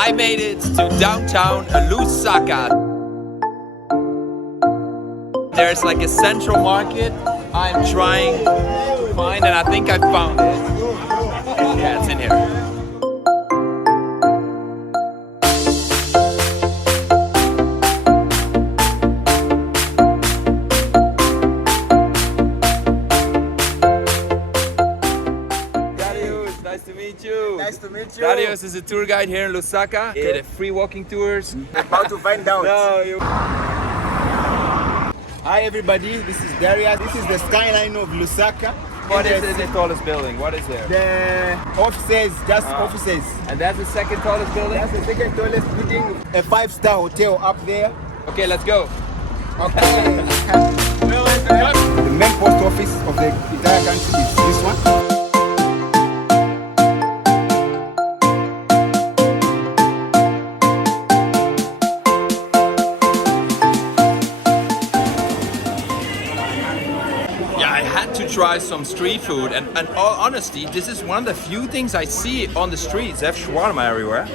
I made it to downtown Lusaka. There's like a central market I'm trying to find, and I think I found it. Yeah, it's in here. Nice to meet you. Nice to meet you. Darius is a tour guide here in Lusaka. Did a free walking tours. About to find out. No, you... Hi everybody, this is Darius. This is the skyline of Lusaka. What is the tallest building? What is there? The offices, just offices. And that's the second tallest building? That's the second tallest building. A 5-star hotel up there. Okay, let's go. Okay. The main post office of the entire country is this one. Try some street food, and in all honesty, this is one of the few things I see on the streets. They have shawarma everywhere.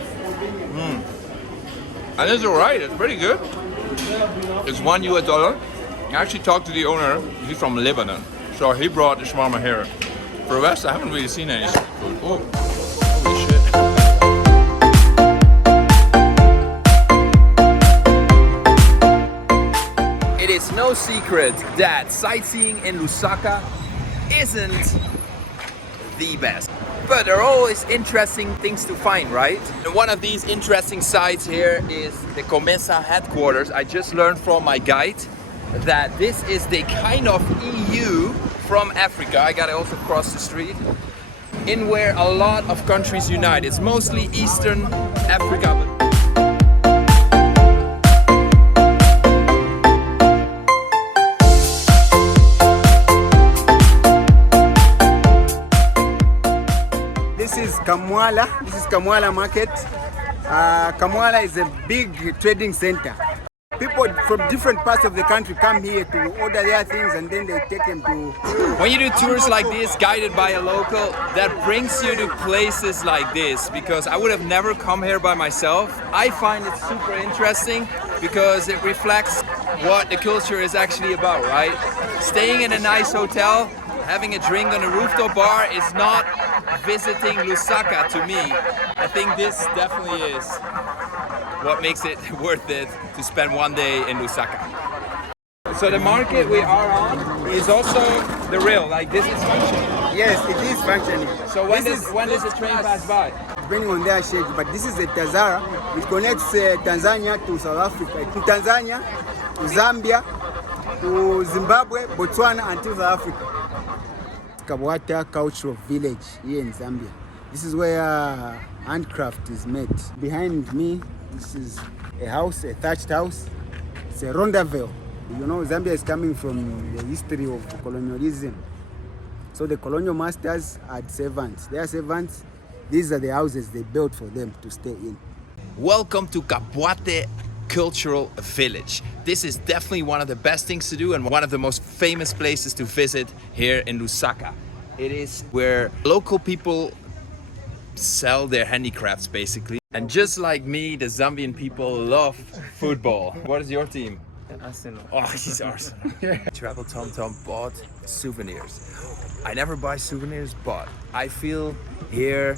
And it's alright, it's pretty good. It's $1 US. I actually talked to the owner, he's from Lebanon, so he brought the shawarma here. For the rest, I haven't really seen any street food. Oh, holy shit. It is no secret that sightseeing in Lusaka isn't the best, but there are always interesting things to find, right? And one of these interesting sites here is the COMESA headquarters. I just learned from my guide that this is the kind of EU from Africa. I gotta also cross the street, in where a lot of countries unite. It's mostly Eastern Africa. This is Kamwala Market. Kamwala is a big trading center. People from different parts of the country come here to order their things, and then they take them to... When you do tours like this, guided by a local, that brings you to places like this, because I would have never come here by myself. I find it super interesting because it reflects what the culture is actually about, right? Staying in a nice hotel, having a drink on a rooftop bar is not visiting Lusaka to me. I think this definitely is what makes it worth it to spend one day in Lusaka. So the market we are on is also the real, like this is functioning. Yes, it is functioning. So when does the train pass by? Depending on their shape, but this is the Tazara, which connects Tanzania to South Africa. To Tanzania, to Zambia, to Zimbabwe, Botswana, and to South Africa. Kabwata Cultural Village here in Zambia. This is where handcraft is made. Behind me, this is a house, a thatched house. It's a rendezvous. You know, Zambia is coming from the history of colonialism. So the colonial masters had servants. Their servants, these are the houses they built for them to stay in. Welcome to Kabwata Cultural Village. This is definitely one of the best things to do and one of the most famous places to visit here in Lusaka. It is where local people sell their handicrafts basically. And just like me, the Zambian people love football. What is your team? Arsenal. Oh, he's Arsenal. Travel Tom bought souvenirs. I never buy souvenirs, but I feel here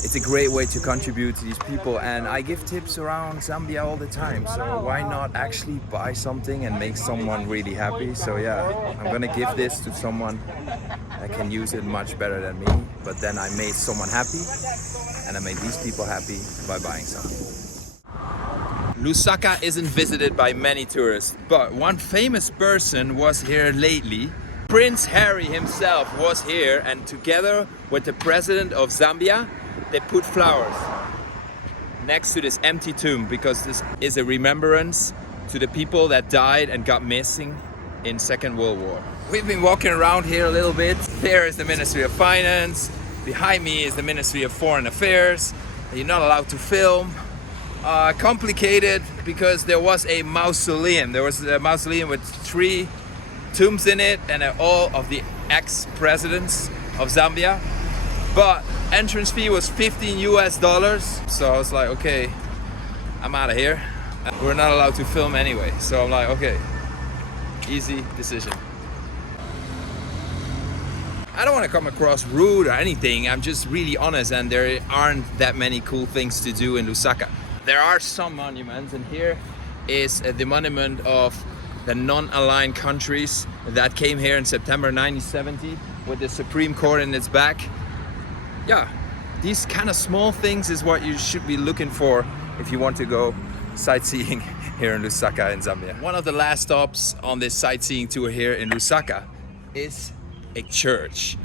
it's a great way to contribute to these people, and I give tips around Zambia all the time, so why not actually buy something and make someone really happy? So yeah, I'm gonna give this to someone that can use it much better than me, but then I made someone happy and I made these people happy by buying something. Lusaka isn't visited by many tourists, but one famous person was here lately. Prince Harry himself was here, and together with the president of Zambia, they put flowers next to this empty tomb, because this is a remembrance to the people that died and got missing in Second World War. We've been walking around here a little bit. There is the Ministry of Finance. Behind me is the Ministry of Foreign Affairs. You're not allowed to film. Complicated because there was a mausoleum. There was a mausoleum with 3 tombs in it, and all of the ex-presidents of Zambia. but entrance fee was $15 US. So I was like, okay, I'm out of here. We're not allowed to film anyway, so I'm like, okay, easy decision. I don't want to come across rude or anything. I'm just really honest, and there aren't that many cool things to do in Lusaka. There are some monuments, and here is the monument of the non-aligned countries that came here in September 1970 with the Supreme Court in its back. Yeah, these kind of small things is what you should be looking for if you want to go sightseeing here in Lusaka in Zambia. One of the last stops on this sightseeing tour here in Lusaka is a church.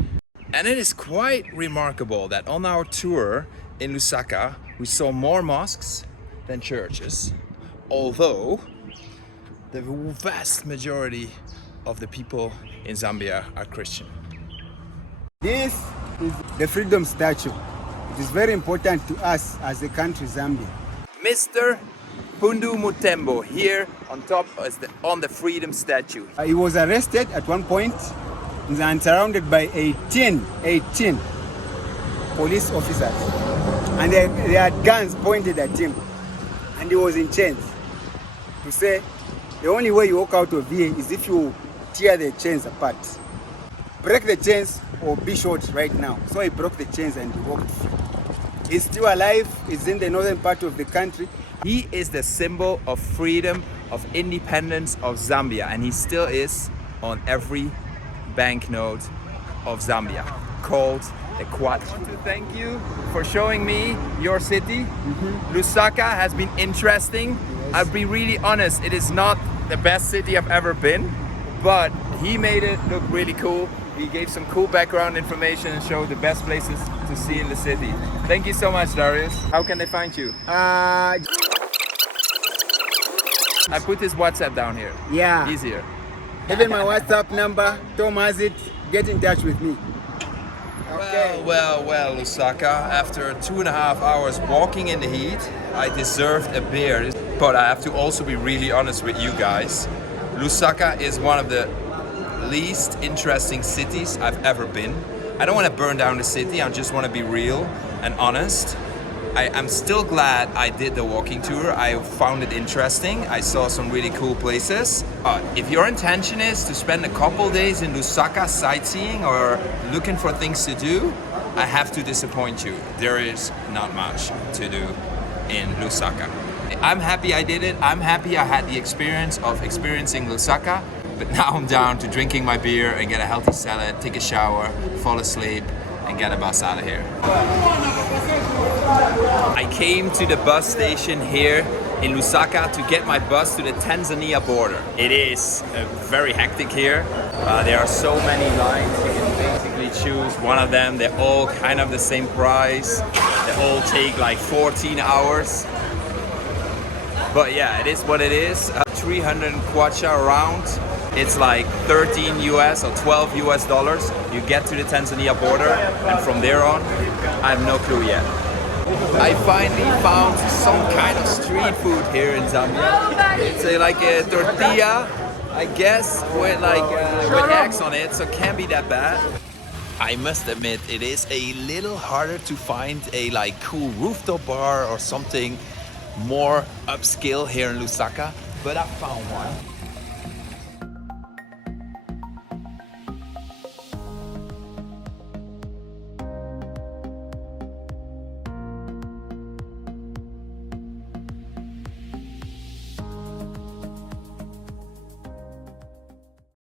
And it is quite remarkable that on our tour in Lusaka we saw more mosques than churches, although the vast majority of the people in Zambia are Christian. This is the freedom statue. It is very important to us as a country, Zambia. Mr. Pundu Mutembo here on top on the freedom statue. He was arrested at one point and surrounded by 18 police officers, and they had guns pointed at him, and he was in chains. To say the only way you walk out of here is if you tear the chains apart. Break the chains or be shot right now. So he broke the chains and he walked free. He's still alive. He's in the northern part of the country. He is the symbol of freedom, of independence of Zambia, and he still is on every banknote of Zambia, called a quad. I want to thank you for showing me your city. Lusaka has been interesting. Yes. I'll be really honest, it is not the best city I've ever been, but he made it look really cool. He gave some cool background information and showed the best places to see in the city. Thank you so much, Darius. How can they find you? I put his WhatsApp down here. Yeah. Easier. Even my WhatsApp number, Tom has it. Get in touch with me. Okay. Well, Lusaka. After 2.5 hours walking in the heat, I deserved a beer. But I have to also be really honest with you guys. Lusaka is one of the least interesting cities I've ever been. I don't want to burn down the city. I just want to be real and honest. I'm still glad I did the walking tour. I found it interesting. I saw some really cool places. If your intention is to spend a couple days in Lusaka sightseeing or looking for things to do, I have to disappoint you. There is not much to do in Lusaka. I'm happy I did it. I'm happy I had the experience of experiencing Lusaka. But now I'm down to drinking my beer and get a healthy salad, take a shower, fall asleep, and get a bus out of here. I came to the bus station here in Lusaka to get my bus to the Tanzania border. It is very hectic here. There are so many lines. You can basically choose one of them. They're all kind of the same price. They all take like 14 hours. But yeah, it is what it is. 300 kwacha around. It's like 13 US or 12 US dollars. You get to the Tanzania border, and from there on, I have no clue yet. I finally found some kind of street food here in Zambia. It's like a tortilla, I guess, with with eggs on it, so it can't be that bad. I must admit, it is a little harder to find a cool rooftop bar or something more upscale here in Lusaka, but I found one.